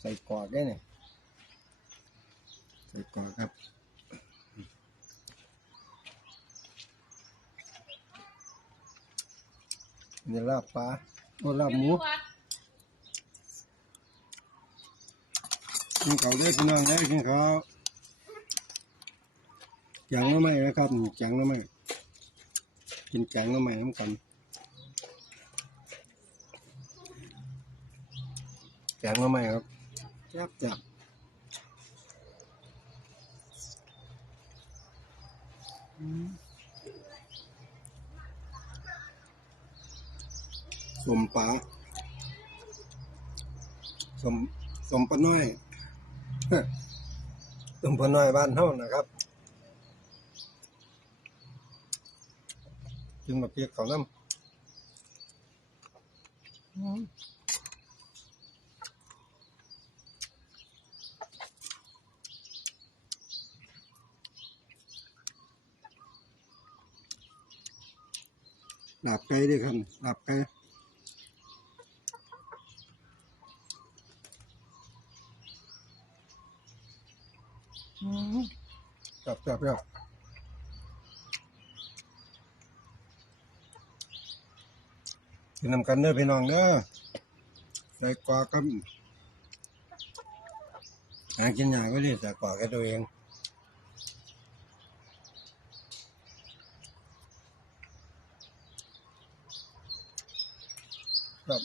ใส่กรอกได้เนี่ยใส่กรอกครับนี่ลาบปลาโอ้ลาบหมูกินเขาได้อพี่น้องได้กินเขาวแกงหน้ำไหมนะครับนี่แกงหน้ำไหมกินแกงหน้ำไหมน้ำกันแกงมาใหมครับ จับจับสมปลาสมสมปน้อยสมปน้อยบ้านเท่านะครับกินมาเพียกเขาน้ำ หลับไก่ด้วยครับหลับไก่จับจับจับกินนำกันเด้อพี่น้องเด้อใส่กวากับหากินยากก็เลยใส่กวาแค่ตัวเอง But